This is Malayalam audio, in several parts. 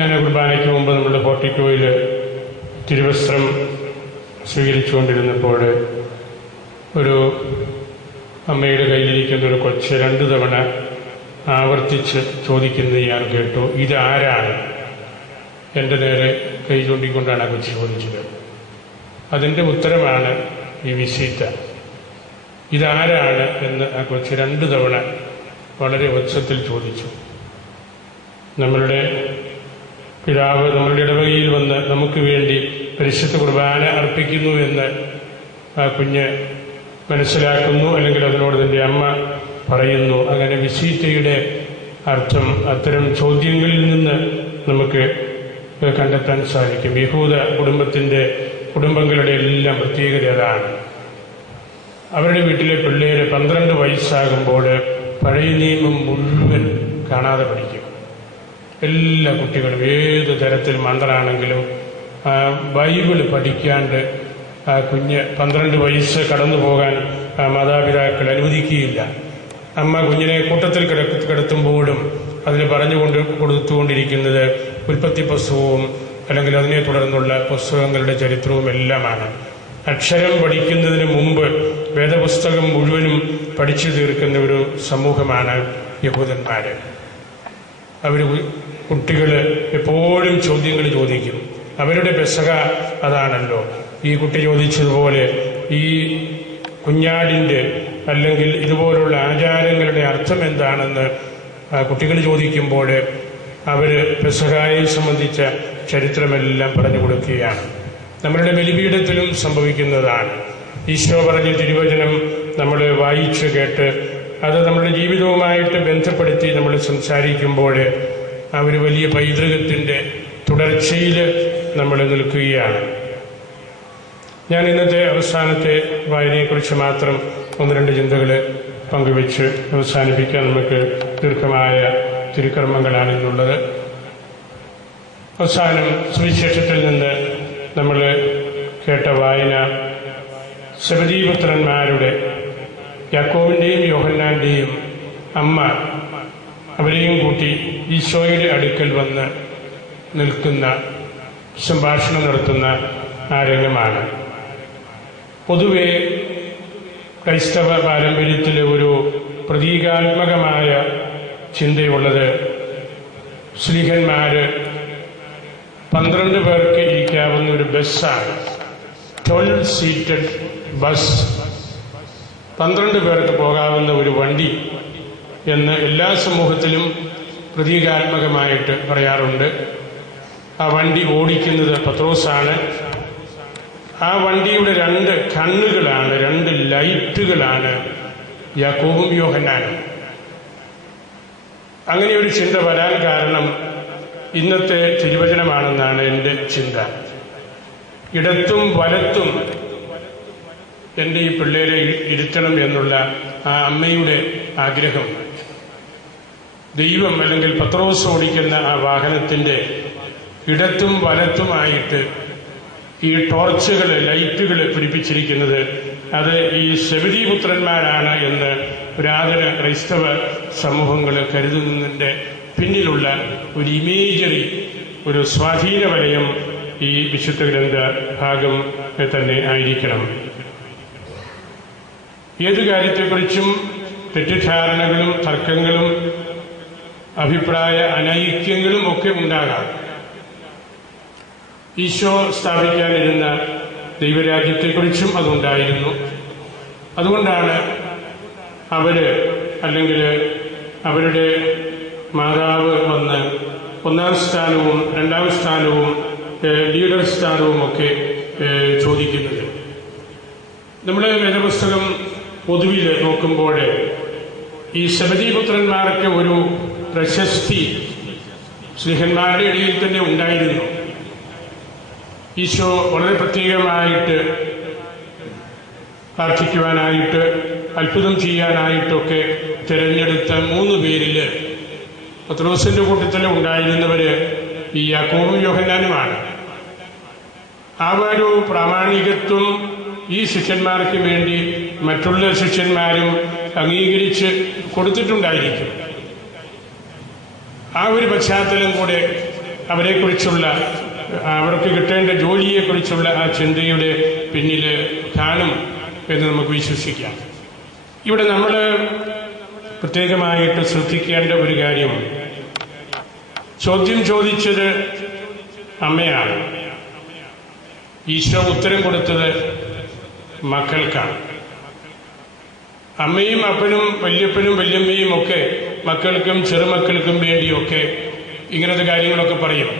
ഞാൻ കുർബാനയ്ക്ക് മുമ്പ് നമ്മൾ ഫോർട്ടിക്കോയിൽ തിരുവസ്ത്രം സ്വീകരിച്ചുകൊണ്ടിരുന്നപ്പോൾ ഒരു അമ്മയുടെ കയ്യിലിരിക്കുന്ന ഒരു കൊച്ച് 2 തവണ ആവർത്തിച്ച് ചോദിക്കുന്നത് ഞാൻ കേട്ടു. ഇതാരാണ്? എൻ്റെ നേരെ കൈ ചൂണ്ടിക്കൊണ്ടാണ് ആ കൊച്ച് ചോദിച്ചത്. അതിൻ്റെ ഉത്തരമാണ് ഈ വിസീത്ത. ഇതാരാണ് എന്ന് ആ കൊച്ച് 2 തവണ വളരെ ഉച്ചത്തിൽ ചോദിച്ചു. നമ്മളുടെ പിതാവ് നമ്മളുടെ ഇടവകയിൽ വന്ന് നമുക്ക് വേണ്ടി പരിശുദ്ധ കുർബാന അർപ്പിക്കുന്നു എന്ന് ആ കുഞ്ഞ് മനസ്സിലാക്കുന്നു, അല്ലെങ്കിൽ അതിനോട് തൻ്റെ അമ്മ പറയുന്നു. അങ്ങനെ വിസീത്തയുടെ അർത്ഥം അത്തരം ചോദ്യങ്ങളിൽ നിന്ന് നമുക്ക് കണ്ടെത്താൻ സാധിക്കും. യഹൂദ കുടുംബങ്ങളുടെ എല്ലാം പ്രത്യേകത അതാണ്. അവരുടെ വീട്ടിലെ പിള്ളേര് 12 വയസ്സാകുമ്പോൾ പഴയ നിയമം മുഴുവൻ കാണാതെ പഠിക്കും. എല്ലാ കുട്ടികളും ഏത് തരത്തിൽ മന്ത്രാണെങ്കിലും ബൈബിള് പഠിക്കാണ്ട് ആ കുഞ്ഞ് 12 വയസ്സ് കടന്നു പോകാൻ മാതാപിതാക്കൾ അനുവദിക്കുകയില്ല. അമ്മ കുഞ്ഞിനെ കൂട്ടത്തിൽ കിടത്തുമ്പോഴും അതിന് കൊടുത്തുകൊണ്ടിരിക്കുന്നത് ഉൽപ്പത്തി പുസ്തകവും അല്ലെങ്കിൽ അതിനെ തുടർന്നുള്ള പുസ്തകങ്ങളുടെ ചരിത്രവും എല്ലാമാണ്. അക്ഷരം പഠിക്കുന്നതിന് മുമ്പ് വേദപുസ്തകം മുഴുവനും പഠിച്ചു തീർക്കുന്ന ഒരു സമൂഹമാണ് യഹൂദന്മാർ. അവർ കുട്ടികൾ എപ്പോഴും ചോദ്യങ്ങൾ ചോദിക്കും. അവരുടെ പെസഹ അതാണല്ലോ. ഈ കുട്ടി ചോദിച്ചതുപോലെ ഈ കുഞ്ഞാടിൻ്റെ അല്ലെങ്കിൽ ഇതുപോലുള്ള ആചാരങ്ങളുടെ അർത്ഥം എന്താണെന്ന് കുട്ടികൾ ചോദിക്കുമ്പോൾ അവർ പെസഹായെ സംബന്ധിച്ച ചരിത്രമെല്ലാം പറഞ്ഞു കൊടുക്കുകയാണ്. നമ്മളുടെ ബലിപീഠത്തിലും സംഭവിക്കുന്നതാണ്. ഈശോ പറഞ്ഞ തിരുവചനം നമ്മൾ വായിച്ച് കേട്ട് അത് നമ്മുടെ ജീവിതവുമായിട്ട് ബന്ധപ്പെടുത്തി നമ്മൾ സംസാരിക്കുമ്പോൾ ആ ഒരു വലിയ പൈതൃകത്തിൻ്റെ തുടർച്ചയിൽ നമ്മൾ നിൽക്കുകയാണ്. ഞാൻ ഇന്നത്തെ അവസാനത്തെ വായനയെക്കുറിച്ച് മാത്രം 1-2 ചിന്തകൾ പങ്കുവെച്ച് അവസാനിപ്പിക്കാൻ. നമുക്ക് ദീർഘമായ തിരുക്കർമ്മങ്ങളാണ് ഇന്നുള്ളത്. അവസാനം സുവിശേഷത്തിൽ നിന്ന് നമ്മൾ കേട്ട വായന സെബദീപുത്രന്മാരുടെ യാക്കോബിൻ്റെയും യോഹന്നാൻ്റെയും അമ്മ അവരെയും കൂട്ടി ഈശോയുടെ അടുക്കൽ വന്ന് നിൽക്കുന്ന സംഭാഷണം നടത്തുന്ന ആ രംഗമാണ്. പൊതുവെ ക്രൈസ്തവ പാരമ്പര്യത്തിലെ ഒരു പ്രതീകാത്മകമായ ചിന്തയുള്ളത് ശ്ലീഹന്മാർ 12 പേർക്ക് ഇരിക്കാവുന്ന ഒരു ബസ്സാണ്. 12 സീറ്റഡ് ബസ്, 12 പേർക്ക് പോകാവുന്ന ഒരു വണ്ടി എന്ന് എല്ലാ സമൂഹത്തിലും പ്രതീകാത്മകമായിട്ട് പറയാറുണ്ട്. ആ വണ്ടി ഓടിക്കുന്നത് പത്രോസാണ്. ആ വണ്ടിയുടെ 2 കണ്ണുകളാണ്, 2 ലൈറ്റുകളാണ് യാക്കോബും യോഹന്നാനും. അങ്ങനെ ഒരു ചിന്ത വരാൻ കാരണം ഇന്നത്തെ തിരുവചനമാണെന്നാണ് എൻ്റെ ചിന്ത. ഇടത്തും വലത്തും എൻ്റെ ഈ പിള്ളേരെ ഇരുത്തണം എന്നുള്ള ആ അമ്മയുടെ ആഗ്രഹം ദൈവം അല്ലെങ്കിൽ പത്രോസ് ഓടിക്കുന്ന ആ വാഹനത്തിൻ്റെ ഇടത്തും വലത്തുമായിട്ട് ഈ ടോർച്ചുകൾ, ലൈറ്റുകൾ പിടിപ്പിച്ചിരിക്കുന്നത് അത് ഈ സെബദീപുത്രന്മാരാണ് എന്ന് പുരാതന ക്രൈസ്തവ സമൂഹങ്ങൾ കരുതുന്നതിൻ്റെ പിന്നിലുള്ള ഒരു ഇമേജറി, ഒരു സ്വാധീന വലയം ഈ വിശുദ്ധ ഗ്രന്ഥ ഭാഗം തന്നെ ആയിരിക്കണം. ഏതു കാര്യത്തെക്കുറിച്ചും തെറ്റിദ്ധാരണകളും തർക്കങ്ങളും അഭിപ്രായ അനൈക്യങ്ങളും ഒക്കെ ഉണ്ടാകാം. ഈശോ സ്ഥാപിക്കാനിരുന്ന ദൈവരാജ്യത്തെക്കുറിച്ചും അതുണ്ടായിരുന്നു. അതുകൊണ്ടാണ് അല്ലെങ്കിൽ അവരുടെ മാതാവ് വന്ന് 1-ാം സ്ഥാനവും 2-ാം സ്ഥാനവും ലീഡർ സ്ഥാനവും ഒക്കെ ചോദിക്കുന്നത്. നമ്മുടെ വേദപുസ്തകം പൊതുവിൽ നോക്കുമ്പോൾ ഈ സെബദീപുത്രന്മാർക്ക് ഒരു പ്രശസ്തി ശ്ലീഹന്മാരുടെ ഇടയിൽ തന്നെ ഉണ്ടായിരുന്നു. ഈശോ വളരെ പ്രത്യേകമായിട്ട് പ്രാർത്ഥിക്കുവാനായിട്ട് അത്ഭുതം ചെയ്യാനായിട്ടൊക്കെ തിരഞ്ഞെടുത്ത 3 പേരിൽ പത്രോസിന്റെ കൂട്ടത്തിൽ ഉണ്ടായിരുന്നവര് ഈ യാക്കോബും യോഹന്നാനുമാണ്. ആ ഒരു പ്രാമാണികത്വം ഈ ശിഷ്യന്മാർക്ക് വേണ്ടി മറ്റുള്ള ശിഷ്യന്മാരും അംഗീകരിച്ച് കൊടുത്തിട്ടുണ്ടായിരിക്കും. ആ ഒരു പശ്ചാത്തലം കൂടെ അവരെക്കുറിച്ചുള്ള അവർക്ക് കിട്ടേണ്ട ജോലിയെക്കുറിച്ചുള്ള ആ ചിന്തയുടെ പിന്നിൽ കാണും എന്ന് നമുക്ക് വിശ്വസിക്കാം. ഇവിടെ നമ്മൾ പ്രത്യേകമായിട്ട് ശ്രദ്ധിക്കേണ്ട ഒരു കാര്യം, ചോദ്യം ചോദിച്ചത് അമ്മയാണ്, ഈശോ ഉത്തരം കൊടുത്തത് മക്കൾക്കാണ്. അമ്മയും അപ്പനും വല്യപ്പനും വല്യമ്മയും ഒക്കെ മക്കൾക്കും ചെറുമക്കൾക്കും വേണ്ടിയൊക്കെ ഇങ്ങനത്തെ കാര്യങ്ങളൊക്കെ പറയും.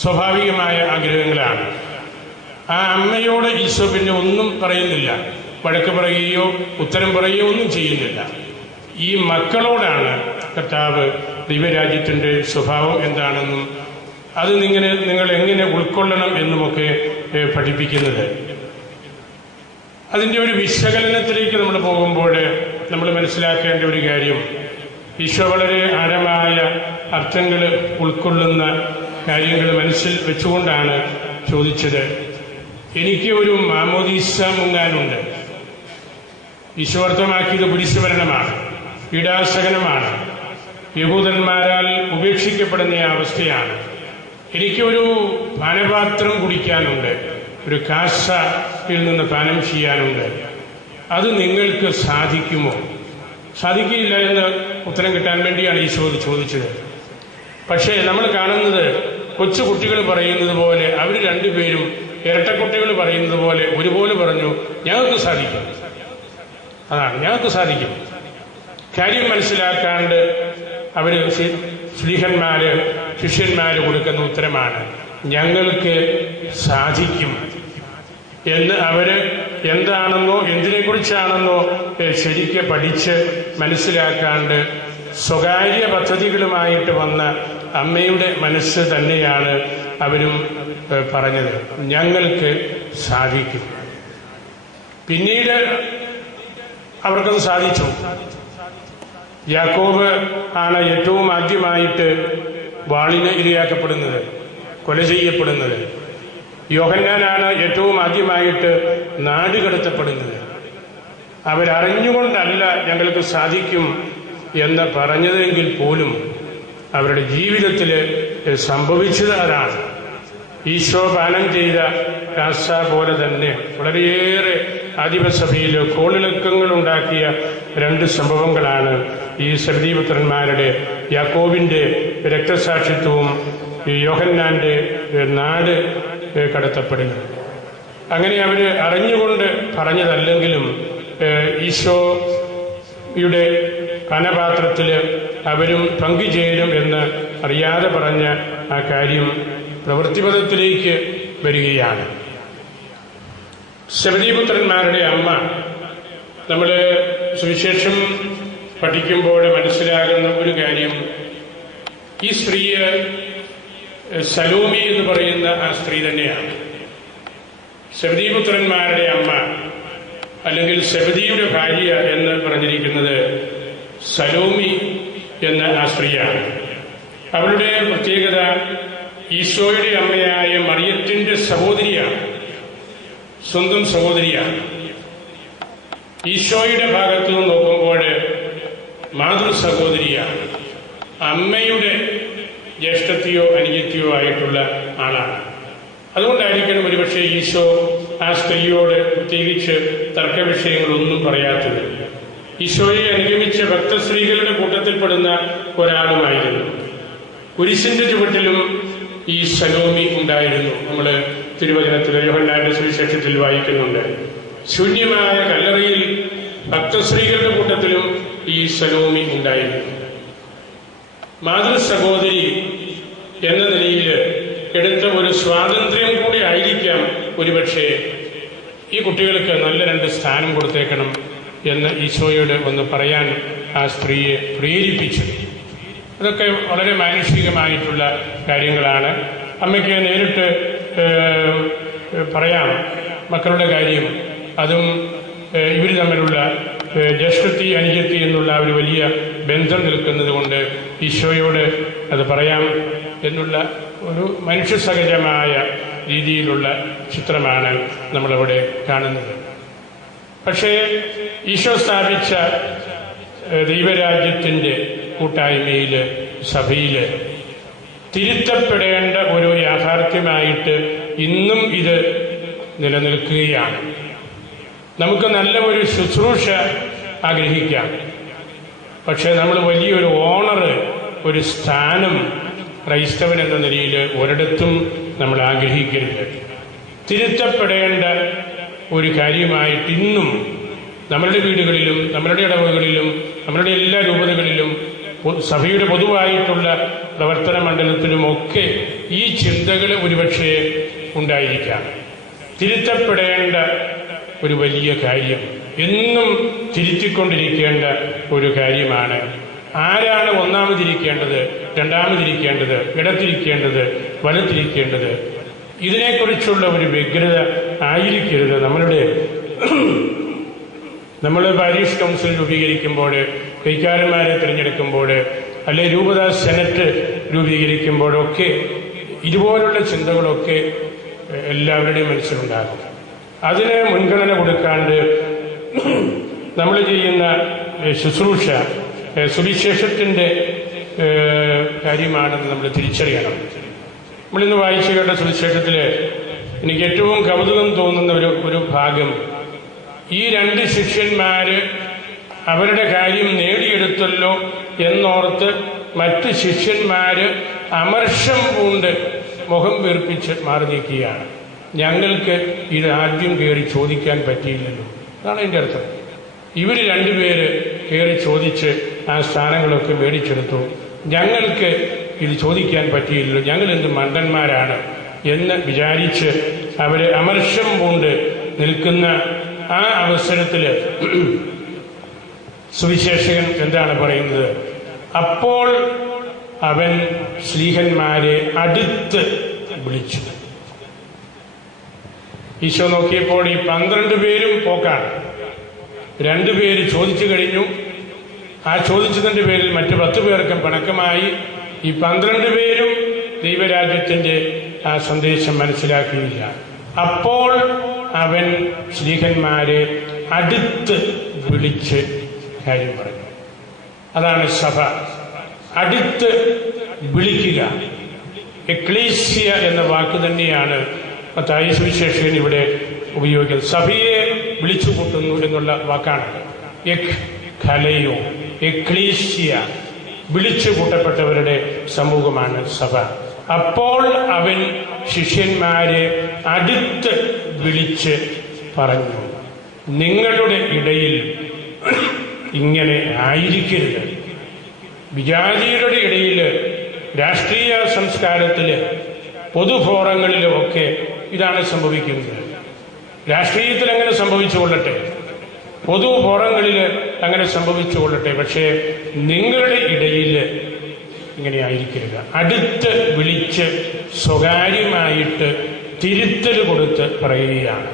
സ്വാഭാവികമായ ആഗ്രഹങ്ങളാണ്. ആ അമ്മയോട് ഈശോ പിന്നെ ഒന്നും പറയുന്നില്ല, വഴക്ക് പറയുകയോ ഉത്തരം പറയുകയോ ഒന്നും ചെയ്യുന്നില്ല. ഈ മക്കളോടാണ് കർത്താവ് ദൈവരാജ്യത്തിൻ്റെ സ്വഭാവം എന്താണെന്നും അത് നിങ്ങൾ എങ്ങനെ ഉൾക്കൊള്ളണം എന്നുമൊക്കെ പഠിപ്പിക്കുന്നത്. അതിൻ്റെ ഒരു വിശകലനത്തിലേക്ക് നമ്മൾ പോകുമ്പോൾ നമ്മൾ മനസ്സിലാക്കേണ്ട ഒരു കാര്യം, ഈശോ വളരെ ആഴമായ അർത്ഥങ്ങൾ ഉൾക്കൊള്ളുന്ന കാര്യങ്ങൾ മനസ്സിൽ വെച്ചുകൊണ്ടാണ് ചോദിച്ചത്. എനിക്ക് ഒരു മാമോദീസ മുങ്ങാനുണ്ട്. ഈശോ അർത്ഥമാക്കിയത് കുരിശുമരണമാണ്, പീഡാസഹനമാണ്, യഹൂദന്മാരാൽ ഉപേക്ഷിക്കപ്പെടുന്ന അവസ്ഥയാണ്. എനിക്കൊരു പാനപാത്രം കുടിക്കാനുണ്ട്, ഒരു കാസയിൽ നിന്ന് പാനം ചെയ്യാനുണ്ട്. അത് നിങ്ങൾക്ക് സാധിക്കുമോ? സാധിക്കില്ല എന്ന് ഉത്തരം കിട്ടാൻ വേണ്ടിയാണ് ഈശോ ചോദിച്ചത്. പക്ഷേ നമ്മൾ കാണുന്നത് കൊച്ചു കുട്ടികൾ പറയുന്നത് പോലെ, അവർ രണ്ടുപേരും ഇരട്ടക്കുട്ടികൾ പറയുന്നത് പോലെ ഒരുപോലെ പറഞ്ഞു, ഞങ്ങൾക്ക് സാധിക്കും. അതാണ്, ഞങ്ങൾക്ക് സാധിക്കും. കാര്യം മനസ്സിലാക്കാണ്ട് അവർ ശിഷ്യന്മാര് കൊടുക്കുന്ന ഉത്തരമാണ് ഞങ്ങൾക്ക് സാധിക്കും എന്ന്. അവര് എന്താണെന്നോ എന്തിനെക്കുറിച്ചാണെന്നോ ശരിക്ക് പഠിച്ച് മനസ്സിലാക്കാണ്ട് സ്വകാര്യ പദ്ധതികളുമായിട്ട് വന്ന അമ്മയുടെ മനസ്സ് തന്നെയാണ് അവരും പറഞ്ഞത്, ഞങ്ങൾക്ക് സാധിക്കും. പിന്നീട് അവർക്കത് സാധിച്ചു. യാക്കോബ് ആണ് ഏറ്റവും ആദ്യമായിട്ട് വാളിന് ഇരയാക്കപ്പെടുന്നത്, കൊല ചെയ്യപ്പെടുന്നത്. യോഹന്നാനാണ് ഏറ്റവും ആദ്യമായിട്ട് നാടുകടത്തപ്പെടുന്നത്. അവരറിഞ്ഞുകൊണ്ടല്ല ഞങ്ങൾക്ക് സാധിക്കും എന്ന് പറഞ്ഞതെങ്കിൽ പോലും അവരുടെ ജീവിതത്തിൽ സംഭവിച്ചത് അതാണ്. ഈശോ പാനം ചെയ്ത കാസ പോലെ തന്നെ വളരെയേറെ ആദിമസഭയിൽ കോളിളക്കങ്ങൾ ഉണ്ടാക്കിയ രണ്ട് സംഭവങ്ങളാണ് ഈ സബദീപുത്രന്മാരുടെ, യാക്കോബിന്റെ രക്തസാക്ഷിത്വവും യോഹന്നാന്റെ നാട് കടത്തപ്പെടുന്നത്. അങ്ങനെ അവർ അറിഞ്ഞുകൊണ്ട് പറഞ്ഞതല്ലെങ്കിലും ഈശോയുടെ പാനപാത്രത്തിൽ അവരും പങ്കുചേരും എന്ന് അറിയാതെ പറഞ്ഞ ആ കാര്യം പ്രവൃത്തിപഥത്തിലേക്ക് വരികയാണ്. സബദീപുത്രന്മാരുടെ അമ്മ, നമ്മൾ സുവിശേഷം പഠിക്കുമ്പോൾ മനസ്സിലാകുന്ന ഒരു കാര്യം, ഈ സ്ത്രീ സലോമി എന്ന് പറയുന്ന ആ സ്ത്രീ തന്നെയാണ്. സബദീപുത്രന്മാരുടെ അമ്മ അല്ലെങ്കിൽ സബദിയുടെ ഭാര്യ എന്ന് പറഞ്ഞിരിക്കുന്നത് സലോമി എന്ന ആ സ്ത്രീയാണ്. അവളുടെ പ്രത്യേകത ഈശോയുടെ അമ്മയായ മറിയത്തിന്റെ സഹോദരിയാണ്, സ്വന്തം സഹോദരിയാണ്. ഈശോയുടെ ഭാഗത്തു നിന്ന് നോക്കുമ്പോൾ മാതൃ സഹോദരിയാണ്, അമ്മയുടെ ജ്യേഷ്ഠത്തെയോ അനുജത്തിയോ ആയിട്ടുള്ള ആളാണ്. അതുകൊണ്ടായിരിക്കണം ഒരുപക്ഷെ ഈശോ ആ സ്ത്രീയോട് പ്രത്യേകിച്ച് തർക്കവിഷയങ്ങളൊന്നും പറയാത്തത്. ഈശോയെ അനുഗമിച്ച ഭക്തസ്ത്രീകളുടെ കൂട്ടത്തിൽപ്പെടുന്ന ഒരാളുമായിരുന്നു. കുരിശിന്റെ ചുവട്ടിലും ഈ സലോമി ഉണ്ടായിരുന്നു. നമ്മൾ തിരുവചനത്തിലെ യോഹന്നാന്റെ സുവിശേഷത്തിൽ വായിക്കുന്നുണ്ട്. ശൂന്യമായ കല്ലറയിൽ ഭക്തസ്ത്രീകളുടെ കൂട്ടത്തിലും ഈ സലോമി ഉണ്ടായിരുന്നു. മാതൃ സഹോദരി എന്ന നിലയിൽ എടുത്ത ഒരു സ്വാതന്ത്ര്യം കൂടി ആയിരിക്കാം ഒരുപക്ഷെ ഈ കുട്ടികൾക്ക് നല്ല രണ്ട് സ്ഥാനം കൊടുത്തേക്കണം എന്ന് ഈശോയോട് ഒന്ന് പറയാൻ ആ സ്ത്രീയെ പ്രേരിപ്പിച്ചു. അതൊക്കെ വളരെ മാനുഷികമായിട്ടുള്ള കാര്യങ്ങളാണ്. അമ്മയ്ക്ക് നേരിട്ട് പറയാം മക്കളുടെ കാര്യം. അതും ഇവർ തമ്മിലുള്ള ജ്യേഷ്ഠത്തി അനുജത്തി എന്നുള്ള ഒരു വലിയ ബന്ധം നിൽക്കുന്നത് കൊണ്ട് ഈശോയോട് അത് പറയാം എന്നുള്ള ഒരു മനുഷ്യസഹജമായ രീതിയിലുള്ള ചിത്രമാണ് നമ്മളിവിടെ കാണുന്നത്. പക്ഷേ ഈശോ സ്ഥാപിച്ച ദൈവരാജ്യത്തിൻ്റെ കൂട്ടായ്മയിൽ, സഭയിൽ തിരുത്തപ്പെടേണ്ട ഒരു യാഥാർത്ഥ്യമായിട്ട് ഇന്നും ഇത് നിലനിൽക്കുകയാണ്. നമുക്ക് നല്ല ഒരു ശുശ്രൂഷ ആഗ്രഹിക്കാം, പക്ഷെ നമ്മൾ വലിയൊരു ഓണർ, ഒരു സ്ഥാനം ക്രൈസ്തവൻ എന്ന നിലയിൽ ഒരിടത്തും നമ്മൾ ആഗ്രഹിക്കരുത്. തിരുത്തപ്പെടേണ്ട ഒരു കാര്യമായിട്ട് ഇന്നും നമ്മളുടെ വീടുകളിലും നമ്മളുടെ ഇടവകളിലും നമ്മളുടെ എല്ലാ രൂപതകളിലും സഭയുടെ പൊതുവായിട്ടുള്ള പ്രവർത്തന മണ്ഡലത്തിലുമൊക്കെ ഈ ചിന്തകൾ ഒരുപക്ഷെ ഉണ്ടായിരിക്കാം. തിരുത്തപ്പെടേണ്ട ഒരു വലിയ കാര്യം, എന്നും തിരുത്തിക്കൊണ്ടിരിക്കേണ്ട ഒരു കാര്യമാണ്. ആരാണ് ഒന്നാമതിരിക്കേണ്ടത്, രണ്ടാമതിരിക്കേണ്ടത്, ഇടത്തിരിക്കേണ്ടത്, വലത്തിരിക്കേണ്ടത്? ഇതിനെക്കുറിച്ചുള്ള ഒരു വ്യഗ്രത ആയിരിക്കരുത്. നമ്മൾ പാരീഷ് കൗൺസിൽ രൂപീകരിക്കുമ്പോൾ, കൈക്കാരന്മാരെ തിരഞ്ഞെടുക്കുമ്പോൾ, അല്ലെ രൂപത സെനറ്റ് രൂപീകരിക്കുമ്പോഴൊക്കെ ഇതുപോലുള്ള ചിന്തകളൊക്കെ എല്ലാവരുടെയും മനസ്സിലുണ്ടാകും. അതിന് മുൻഗണന കൊടുക്കാണ്ട് നമ്മൾ ചെയ്യുന്ന ശുശ്രൂഷ സുവിശേഷത്തിൻ്റെ കാര്യമാണെന്ന് നമ്മൾ തിരിച്ചറിയണം. നമ്മളിന്ന് വായിച്ചു കേട്ട സുവിശേഷത്തിൽ എനിക്ക് ഏറ്റവും കൗതുകം തോന്നുന്ന ഒരു ഭാഗം, ഈ 2 ശിഷ്യന്മാര് അവരുടെ കാര്യം നേടിയെടുത്തല്ലോ എന്നോർത്ത് മറ്റ് ശിഷ്യന്മാര് അമർഷം പൂണ്ട് മുഖം വീർപ്പിച്ച് മാറി നീക്കുകയാണ്. ഞങ്ങൾക്ക് ഇത് ആദ്യം കയറി ചോദിക്കാൻ പറ്റിയില്ലല്ലോ. അതാണ് എൻ്റെ അർത്ഥം. ഇവർ 2 പേര് കയറി ചോദിച്ച് ആ സ്ഥാനങ്ങളൊക്കെ മേടിച്ചെടുത്തു. ഞങ്ങൾക്ക് ഇത് ചോദിക്കാൻ പറ്റിയില്ലല്ലോ, ഞങ്ങൾ എന്ത് മണ്ടന്മാരാണ് എന്ന് വിചാരിച്ച് അവര് അമർഷം പൂണ്ട് നിൽക്കുന്ന ആ അവസരത്തിൽ സുവിശേഷകൻ എന്താണ് പറയുന്നത്? അപ്പോൾ അവൻ ശ്ലീഹന്മാരെ അടുത്ത് വിളിച്ചു. ഈശോ നോക്കിയപ്പോൾ ഈ 12 പേരും പോക്കാണ്. 2 പേര് ചോദിച്ചു കഴിഞ്ഞു. ആ ചോദിച്ചതിന്റെ പേരിൽ മറ്റ് 10 പേർക്കും പിണക്കമായി. ഈ 12 പേരും ദൈവരാജ്യത്തിന്റെ ആ സന്ദേശം മനസ്സിലാക്കിയില്ല. അപ്പോൾ അവൻ ശ്ലീഹന്മാരെ അടുത്ത് വിളിച്ച് കാര്യം പറഞ്ഞു. അതാണ് സഭ, അടുത്ത് വിളിക്കുക. എക്ലീസിയ എന്ന വാക്ക് തന്നെയാണ് മത്തായി സുവിശേഷകൻ ഇവിടെ ഉപയോഗിക്കുന്നത്. സഭയെ വിളിച്ചു കൂട്ടുന്നു എന്നുള്ള വാക്കാണ്. ഖലയോ, എക്ലീസിയ, വിളിച്ചു കൂട്ടപ്പെട്ടവരുടെ സമൂഹമാണ് സഭ. അപ്പോൾ അവൻ ശിഷ്യന്മാരെ അടുത്ത് വിളിച്ച് പറഞ്ഞു, നിങ്ങളുടെ ഇടയിൽ ഇങ്ങനെ ആയിരിക്കരുത്. വിജാതിയുടെ ഇടയിൽ, രാഷ്ട്രീയ സംസ്കാരത്തില്, പൊതുഫോറങ്ങളിലുമൊക്കെ ഇതാണ് സംഭവിക്കുന്നത്. രാഷ്ട്രീയത്തിൽ അങ്ങനെ സംഭവിച്ചുകൊള്ളട്ടെ, പൊതു ഫോറങ്ങളിൽ അങ്ങനെ സംഭവിച്ചുകൊള്ളട്ടെ, പക്ഷേ നിങ്ങളുടെ ഇടയിൽ ഇങ്ങനെ ആയിരിക്കരുത്. അടുത്ത് വിളിച്ച് സ്വകാര്യമായിട്ട് തിരുത്തൽ കൊടുത്ത് പറയുകയാണ്.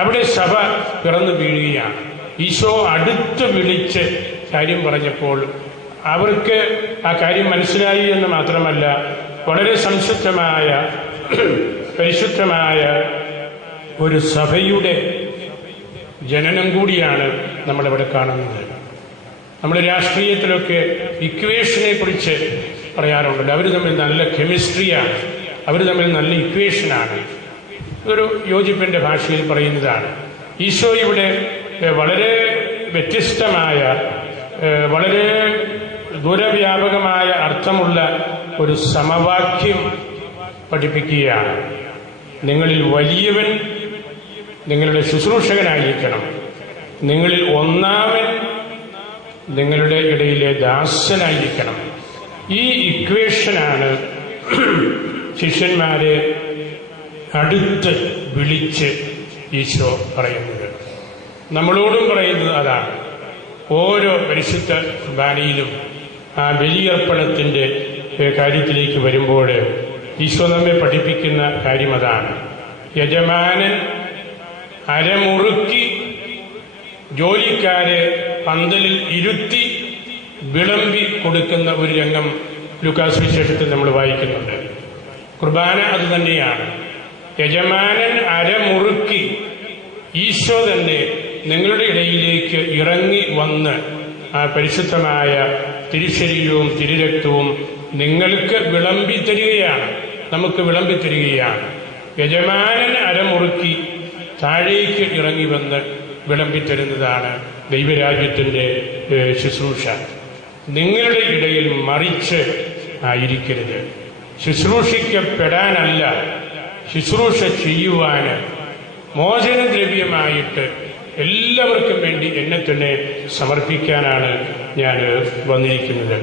അവിടെ സഭ പിറന്നു വീഴുകയാണ്. ഈശോ അടുത്ത് വിളിച്ച് കാര്യം പറഞ്ഞപ്പോൾ അവർക്ക് ആ കാര്യം മനസ്സിലായി എന്ന് മാത്രമല്ല, വളരെ സംശുദ്ധമായ പരിശുദ്ധമായ ഒരു സഭയുടെ ജനനം കൂടിയാണ് നമ്മളിവിടെ കാണുന്നത്. നമ്മൾ രാഷ്ട്രീയത്തിലൊക്കെ ഇക്വേഷനെ കുറിച്ച് പറയാറുണ്ടല്ലോ. അവർ തമ്മിൽ നല്ല കെമിസ്ട്രിയാണ്, അവർ തമ്മിൽ നല്ല ഇക്വേഷനാണ്. ഇതൊരു യോജിപ്പിന്റെ ഭാഷയിൽ പറയുന്നതാണ്. ഈശോ ഇവിടെ വളരെ വ്യത്യസ്തമായ, വളരെ ദൂരവ്യാപകമായ അർത്ഥമുള്ള ഒരു സമവാക്യം പഠിപ്പിക്കുകയാണ്. നിങ്ങളിൽ വലിയവൻ നിങ്ങളുടെ ശുശ്രൂഷകനായിരിക്കണം, നിങ്ങളിൽ ഒന്നാമൻ നിങ്ങളുടെ ഇടയിലെ ദാസനായിരിക്കണം. ഈ ഇക്വേഷനാണ് ശിഷ്യന്മാരെ അടുത്ത് വിളിച്ച് ഈശോ പറയുന്നത്. നമ്മളോടും പറയുന്നത് അതാണ്. ഓരോ പരിശുദ്ധ കുർബാനയിലും ആ ബലിയർപ്പണത്തിന്റെ കാര്യത്തിലേക്ക് വരുമ്പോൾ ഈശോ നമ്മെ പഠിപ്പിക്കുന്ന കാര്യം അതാണ്. യജമാനൻ അരമുറുക്കി ജോലിക്കാരെ പന്തലിൽ ഇരുത്തി വിളമ്പി കൊടുക്കുന്ന ഒരു രംഗം ലൂക്കാസ് വിശേഷത്തിൽ നമ്മൾ വായിക്കുന്നുണ്ട്. കുർബാന അത് തന്നെയാണ്. യജമാനൻ അരമുറുക്കി ഈശോ തന്നെ നിങ്ങളുടെ ഇടയിലേക്ക് ഇറങ്ങി വന്ന് ആ പരിശുദ്ധമായ തിരുശരീരവും തിരുരക്തവും നിങ്ങൾക്ക് വിളമ്പിത്തരികയാണ്, നമുക്ക് വിളമ്പിത്തരികയാണ്. യജമാനൻ അരമുറുക്കി താഴേക്ക് ഇറങ്ങി വന്ന് വിളമ്പിത്തരുന്നതാണ് ദൈവരാജ്യത്തിൻ്റെ ശുശ്രൂഷ. നിങ്ങളുടെ ഇടയിൽ മറിച്ച് ആയിരിക്കരുത്. ശുശ്രൂഷിക്കപ്പെടാനല്ല, ശുശ്രൂഷ ചെയ്യുവാൻ മോചനദ്രവ്യമായിട്ട് എല്ലാവർക്കും വേണ്ടി എന്നെ തന്നെ സമർപ്പിക്കാനാണ് ഞാൻ വന്നിരിക്കുന്നത്.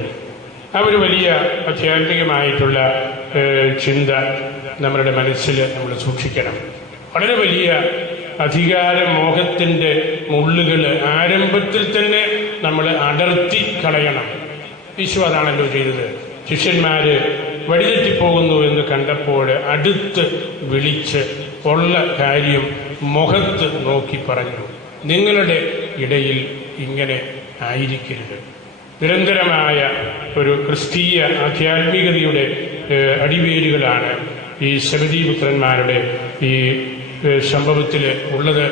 ആ ഒരു വലിയ ആധ്യാത്മികമായിട്ടുള്ള ചിന്ത നമ്മളുടെ മനസ്സിൽ നമ്മൾ സൂക്ഷിക്കണം. വളരെ വലിയ അധികാരമോഹത്തിൻ്റെ മുള്ളുകൾ ആരംഭത്തിൽ തന്നെ നമ്മൾ അടർത്തി കളയണം. ഈശോ അതാണല്ലോ ചെയ്തത്. ശിഷ്യന്മാര് വഴിതെറ്റിപ്പോകുന്നു എന്ന് കണ്ടപ്പോൾ അടുത്ത് വിളിച്ച് ഉള്ള കാര്യം മുഖത്ത് നോക്കി പറഞ്ഞു, നിങ്ങളുടെ ഇടയിൽ ഇങ്ങനെ ആയിരിക്കരുത്. നിരന്തരമായ ഒരു ക്രിസ്തീയ ആധ്യാത്മികതയുടെ അടിവേരുകളാണ് ഈ സബദീപുത്രന്മാരുടെ ഈ സംഭവത്തിൽ ഉള്ളത്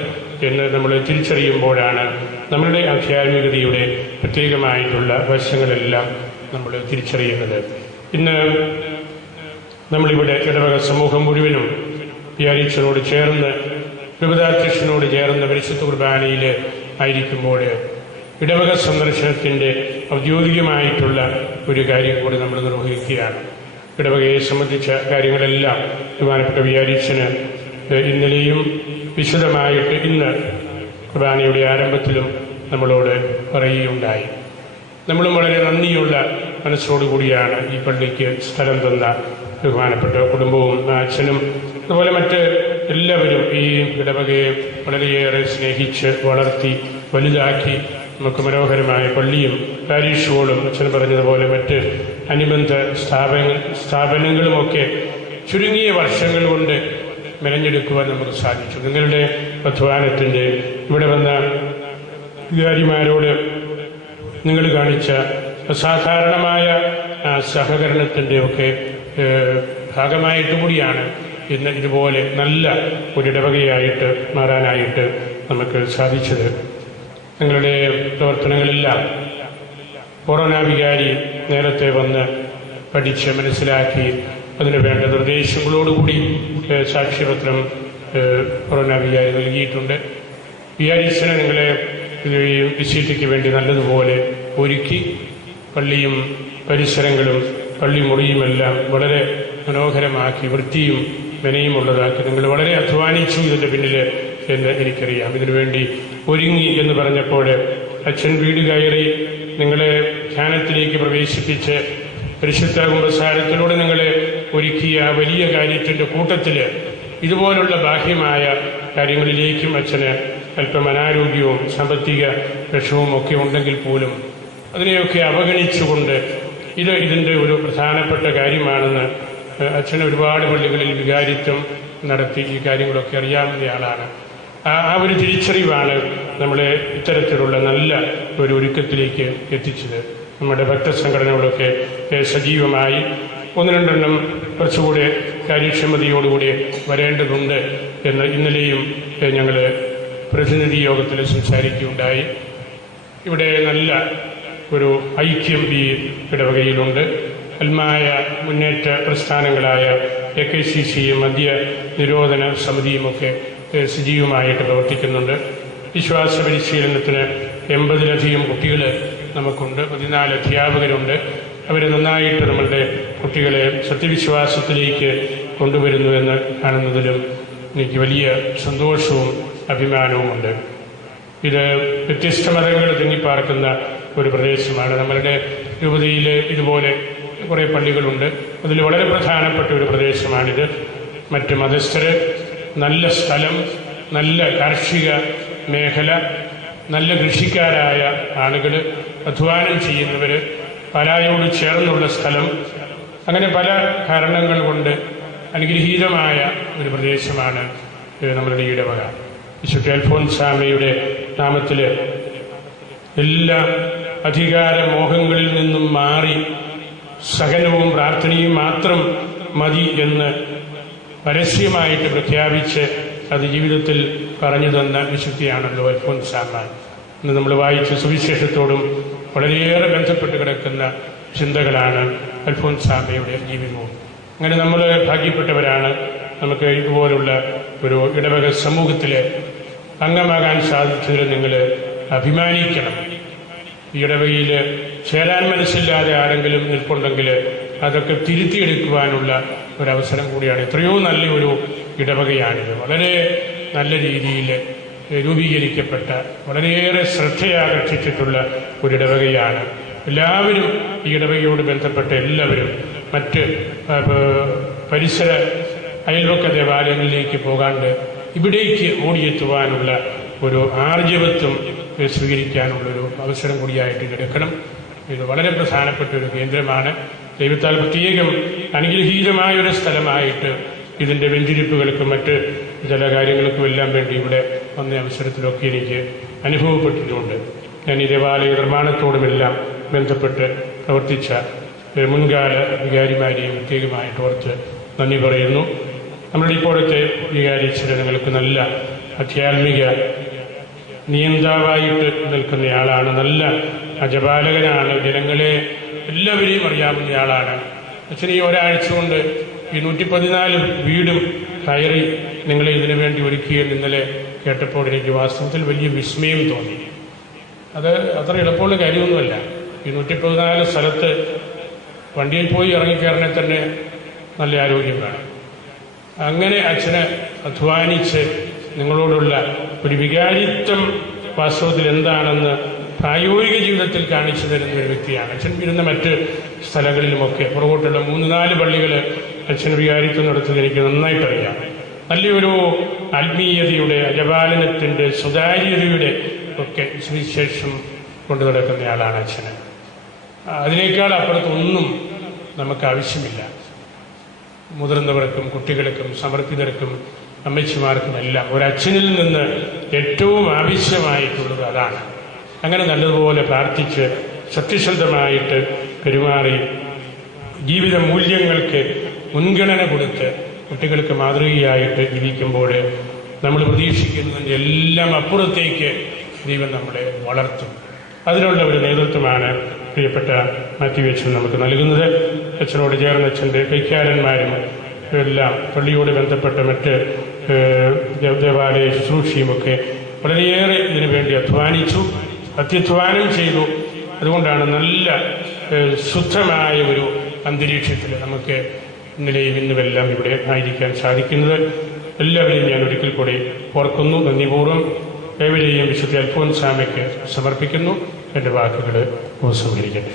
എന്ന് നമ്മൾ തിരിച്ചറിയുമ്പോഴാണ് നമ്മളുടെ ആധ്യാത്മികതയുടെ പ്രത്യേകമായിട്ടുള്ള വശങ്ങളെല്ലാം നമ്മൾ തിരിച്ചറിയുന്നത്. ഇന്ന് നമ്മളിവിടെ ഇടവക സമൂഹം മുഴുവനും വികാരിച്ചനോട് ചേർന്ന് രൂപതാധ്യക്ഷനോട് ചേർന്ന് പരിശുദ്ധ കുർബാനയിൽ ആയിരിക്കുമ്പോൾ ഇടവക സന്ദർശനത്തിൻ്റെ ഔദ്യോഗികമായിട്ടുള്ള ഒരു കാര്യം കൂടി നമ്മൾ നിർവഹിക്കുകയാണ്. ഇടവകയെ സംബന്ധിച്ച കാര്യങ്ങളെല്ലാം ബഹുമാനപ്പെട്ട വികാരിച്ചന് ഇന്നലെയും വിശദമായിട്ട് ഇന്ന് കുർബാനയുടെ ആരംഭത്തിലും നമ്മളോട് പറയുകയുണ്ടായി. നമ്മളും വളരെ നന്ദിയുള്ള മനസ്സോടുകൂടിയാണ് ഈ പള്ളിക്ക് സ്ഥലം തന്ന ബഹുമാനപ്പെട്ട കുടുംബവും അച്ഛനും അതുപോലെ മറ്റ് എല്ലാവരും ഈ ഇടവകയെ വളരെയേറെ സ്നേഹിച്ച് വളർത്തി വലുതാക്കി നമുക്ക് മനോഹരമായ പള്ളിയും പാരീഷ് ഹോളും അച്ഛൻ പറഞ്ഞതുപോലെ മറ്റ് അനുബന്ധ സ്ഥാപനങ്ങളുമൊക്കെ ചുരുങ്ങിയ വർഷങ്ങൾ കൊണ്ട് മെനഞ്ഞെടുക്കുവാൻ നമുക്ക് സാധിച്ചു. നിങ്ങളുടെ അധ്വാനത്തിൻ്റെ ഇവിടെ വന്ന വികാരിമാരോട് നിങ്ങൾ കാണിച്ച അസാധാരണമായ സഹകരണത്തിൻ്റെ ഒക്കെ ഭാഗമായിട്ട് കൂടിയാണ് ഇന്ന് ഇതുപോലെ നല്ല ഒരിടവകയായിട്ട് മാറാനായിട്ട് നമുക്ക് സാധിച്ചത്. നിങ്ങളുടെ പ്രവർത്തനങ്ങളെല്ലാം കൊറോണ വികാരി നേരത്തെ വന്ന് പഠിച്ച് മനസ്സിലാക്കി അതിനു വേണ്ട നിർദ്ദേശങ്ങളോടുകൂടി സാക്ഷ്യപത്രം കൊറോണ വികാരി നൽകിയിട്ടുണ്ട്. വികാരിച്ചനെ നിങ്ങളെ വിസിറ്റിക്ക് വേണ്ടി നല്ലതുപോലെ ഒരുക്കി പള്ളിയും പരിസരങ്ങളും പള്ളിമുറിയുമെല്ലാം വളരെ മനോഹരമാക്കി വൃത്തിയും മെനയുമുള്ളതാക്കി നിങ്ങൾ വളരെ അധ്വാനിച്ചു ഇതിൻ്റെ പിന്നിൽ എന്ന് എനിക്കറിയാം. ഇതിനുവേണ്ടി ഒരുങ്ങി എന്ന് പറഞ്ഞപ്പോൾ അച്ഛൻ വീട് കയറി നിങ്ങളെ ധ്യാനത്തിലേക്ക് പ്രവേശിപ്പിച്ച് പരിശുദ്ധ കുമ്പസാരത്തിലൂടെ നിങ്ങളെ ഒരുക്കിയ വലിയ കാര്യത്തിൻ്റെ കൂട്ടത്തിൽ ഇതുപോലുള്ള ബാഹ്യമായ കാര്യങ്ങളിലേക്കും അച്ഛന് അല്പം അനാരോഗ്യവും സാമ്പത്തിക വിഷമവും ഒക്കെ ഉണ്ടെങ്കിൽ പോലും അതിനെയൊക്കെ അവഗണിച്ചുകൊണ്ട് ഇതിൻ്റെ ഒരു പ്രധാനപ്പെട്ട കാര്യമാണെന്ന് അച്ഛൻ ഒരുപാട് പള്ളികളിൽ വികാരിത്വം നടത്തി ഈ കാര്യങ്ങളൊക്കെ അറിയാവുന്നയാളാണ്. ആ ഒരു തിരിച്ചറിവാണ് നമ്മളെ ഇത്തരത്തിലുള്ള നല്ല ഒരു ഒരുക്കത്തിലേക്ക് എത്തിച്ചത്. നമ്മുടെ ഭക്തസംഘടനകളൊക്കെ സജീവമായി ഒന്ന് രണ്ടെണ്ണം കുറച്ചുകൂടെ കാര്യക്ഷമതയോടുകൂടി വരേണ്ടതുണ്ട് എന്ന് ഇന്നലെയും ഞങ്ങൾ പ്രതിനിധി യോഗത്തിൽ സംസാരിക്കുകയുണ്ടായി. ഇവിടെ നല്ല ഒരു ഐക്യം ഈ ഇടവകയിലുണ്ട്. അൽമായ മുന്നേറ്റ പ്രസ്ഥാനങ്ങളായ AKCCയും മദ്യ നിരോധന സമിതിയുമൊക്കെ സജീവമായിട്ട് പ്രവർത്തിക്കുന്നുണ്ട്. വിശ്വാസ പരിശീലനത്തിന് 80-ലധികം കുട്ടികൾ നമുക്കുണ്ട്. 14 അധ്യാപകരുണ്ട്. അവർ നന്നായിട്ട് നമ്മളുടെ കുട്ടികളെ സത്യവിശ്വാസത്തിലേക്ക് കൊണ്ടുവരുന്നുവെന്ന് കാണുന്നതിലും എനിക്ക് വലിയ സന്തോഷവും അഭിമാനവുമുണ്ട്. ഇത് വ്യത്യസ്ത മതങ്ങൾ തിങ്ങിപ്പാർക്കുന്ന ഒരു പ്രദേശമാണ്. നമ്മളുടെ രൂപതയിൽ ഇതുപോലെ കുറേ പള്ളികളുണ്ട്. അതിൽ വളരെ പ്രധാനപ്പെട്ട ഒരു പ്രദേശമാണിത്. മറ്റ് മതസ്ഥര്, നല്ല സ്ഥലം, നല്ല കാർഷിക മേഖല, നല്ല കൃഷിക്കാരായ ആളുകൾ, അധ്വാനം ചെയ്യുന്നവർ, പാലായോട് ചേർന്നുള്ള സ്ഥലം, അങ്ങനെ പല കാരണങ്ങൾ കൊണ്ട് അനുഗ്രഹീതമായ ഒരു പ്രദേശമാണ് നമ്മളുടെ ഇടവക. വിശുദ്ധ അൽഫോൻസാമ്മയുടെ നാമത്തിൽ എല്ലാ അധികാരമോഹങ്ങളിൽ നിന്നും മാറി സഹനവും പ്രാർത്ഥനയും മാത്രം മതി എന്ന് പരസ്യമായിട്ട് പ്രഖ്യാപിച്ച് അത് ജീവിതത്തിൽ പറഞ്ഞു തന്ന വിശുദ്ധിയാണല്ലോ അൽഫോൻസാമ്മ. ഇന്ന് നമ്മൾ വായിച്ച സുവിശേഷത്തോടും വളരെയേറെ ബന്ധപ്പെട്ട് കിടക്കുന്ന ചിന്തകളാണ് അൽഫോൻസാമ്മയുടെ ജീവിതവും. അങ്ങനെ നമ്മൾ ഭാഗ്യപ്പെട്ടവരാണ്. നമുക്ക് ഇതുപോലുള്ള ഒരു ഇടവക സമൂഹത്തിൽ അംഗമാകാൻ സാധിച്ചതിൽ നിങ്ങൾ അഭിമാനിക്കണം. ഈ ഇടവകയിൽ ചേരാൻ മനസ്സില്ലാതെ ആരെങ്കിലും നിൽപ്പുണ്ടെങ്കിൽ അതൊക്കെ തിരുത്തിയെടുക്കുവാനുള്ള ഒരവസരം കൂടിയാണ്. എത്രയോ നല്ലൊരു ഇടവകയാണിത്. വളരെ നല്ല രീതിയിൽ രൂപീകരിക്കപ്പെട്ട, വളരെയേറെ ശ്രദ്ധയാകർഷിച്ചിട്ടുള്ള ഒരിടവകയാണ്. എല്ലാവരും ഈ ഇടവകയോട് ബന്ധപ്പെട്ട എല്ലാവരും മറ്റ് പരിസര അയൽവക്ക ദേവാലയങ്ങളിലേക്ക് പോകാണ്ട് ഇവിടേക്ക് ഓടിയെത്തുവാനുള്ള ഒരു ആർജവത്വം സ്വീകരിക്കാനുള്ളൊരു അവസരം കൂടിയായിട്ട് എടുക്കണം. ഇത് വളരെ പ്രധാനപ്പെട്ട ഒരു കേന്ദ്രമാണ്. ദൈവത്താൽ പ്രത്യേകം അനുഗ്രഹീതമായൊരു സ്ഥലമായിട്ട് ഇതിൻ്റെ വെഞ്ചിരിപ്പുകൾക്കും മറ്റ് ചില കാര്യങ്ങൾക്കും എല്ലാം വേണ്ടി ഇവിടെ വന്ന അവസരത്തിലൊക്കെ എനിക്ക് അനുഭവപ്പെട്ടിട്ടുണ്ട്. ഞാൻ ഈ ദേവാലയ നിർമ്മാണത്തോടുമെല്ലാം ബന്ധപ്പെട്ട് പ്രവർത്തിച്ച മുൻകാല വികാരിമാരെയും പ്രത്യേകമായിട്ട് ഓർത്ത് നന്ദി പറയുന്നു. നമ്മുടെ ഇപ്പോഴത്തെ വികാരിച്ചത് നിങ്ങൾക്ക് നല്ല ആധ്യാത്മിക നിയന്താവായിട്ട് നിൽക്കുന്നയാളാണ്. നല്ല അജപാലകനാണ്. ജനങ്ങളെ എല്ലാവരെയും അറിയാവുന്നയാളാണ്. അച്ഛൻ ഈ ഒരാഴ്ച കൊണ്ട് ഈ 114 വീടും കയറി നിങ്ങളെ ഇതിനു വേണ്ടി ഒരുക്കിയെന്ന് ഇന്നലെ കേട്ടപ്പോൾ എനിക്ക് വാസ്തവത്തിൽ വലിയ വിസ്മയം തോന്നി. അത് അത്ര എളുപ്പമുള്ള കാര്യമൊന്നുമല്ല. ഈ 114 സ്ഥലത്ത് വണ്ടിയിൽ പോയി ഇറങ്ങിക്കയറണേ തന്നെ നല്ല ആരോഗ്യം വേണം. അങ്ങനെ അച്ഛന് അധ്വാനിച്ച് നിങ്ങളോടുള്ള ഒരു വികാരിത്വം വാസ്തവത്തിൽ എന്താണെന്ന് പ്രായോഗിക ജീവിതത്തിൽ കാണിച്ചു തരുന്ന ഒരു വ്യക്തിയാണ്. അച്ഛൻ ഇരുന്ന മറ്റ് സ്ഥലങ്ങളിലുമൊക്കെ പുറകോട്ടുള്ള 3-4 പള്ളികൾ അച്ഛൻ വികാരിത്വം നടത്തുന്നത് എനിക്ക് നന്നായിട്ടറിയാം. നല്ലൊരു ആത്മീയതയുടെ, അജപാലനത്തിൻ്റെ, സുതാര്യതയുടെ ഒക്കെ സുവിശേഷം കൊണ്ടു നടക്കുന്നയാളാണ് അച്ഛന്. അതിനേക്കാൾ അപ്പുറത്തൊന്നും നമുക്ക് ആവശ്യമില്ല. മുതിർന്നവർക്കും കുട്ടികൾക്കും സമർപ്പിതർക്കും അമ്മച്ചിമാർക്കുമെല്ലാം ഒരച്ഛനിൽ നിന്ന് ഏറ്റവും ആവശ്യമായിട്ടുള്ളത് അതാണ്. അങ്ങനെ നല്ലതുപോലെ പ്രാർത്ഥിച്ച് സത്യസന്ധമായിട്ട് പെരുമാറി ജീവിത മൂല്യങ്ങൾക്ക് മുൻഗണന കൊടുത്ത് കുട്ടികൾക്ക് മാതൃകയായിട്ട് ജീവിക്കുമ്പോൾ നമ്മൾ പ്രതീക്ഷിക്കുന്നതിൻ്റെ എല്ലാം അപ്പുറത്തേക്ക് ദൈവം നമ്മളെ വളർത്തും. അതിനുള്ള ഒരു നേതൃത്വമാണ് പ്രിയപ്പെട്ട മാത്യു അച്ഛൻ നമുക്ക് നൽകുന്നത്. അച്ഛനോട് ചേർന്ന് അച്ഛൻ്റെ കൈക്കാരന്മാരും എല്ലാം പള്ളിയോട് ബന്ധപ്പെട്ട മറ്റ് ദേവാലയ ശുശ്രൂഷയുമൊക്കെ വളരെയേറെ ഇതിനു വേണ്ടി അധ്വാനിച്ചു, അത്യധ്വാനം ചെയ്തു. അതുകൊണ്ടാണ് നല്ല ശുദ്ധമായ ഒരു അന്തരീക്ഷത്തിൽ നമുക്ക് ഇന്നലെയും ഇന്നുമെല്ലാം ഇവിടെ ആയിരിക്കാൻ സാധിക്കുന്നത്. എല്ലാവരെയും ഞാൻ ഒരിക്കൽ കൂടി ഓർക്കുന്നു, നന്ദിപൂർവ്വം ഏവരെയും വിശുദ്ധ അൽഫോൻസാമയ്ക്ക് സമർപ്പിക്കുന്നു. എൻ്റെ വാക്കുകൾ ഉപസംഹരിക്കട്ടെ.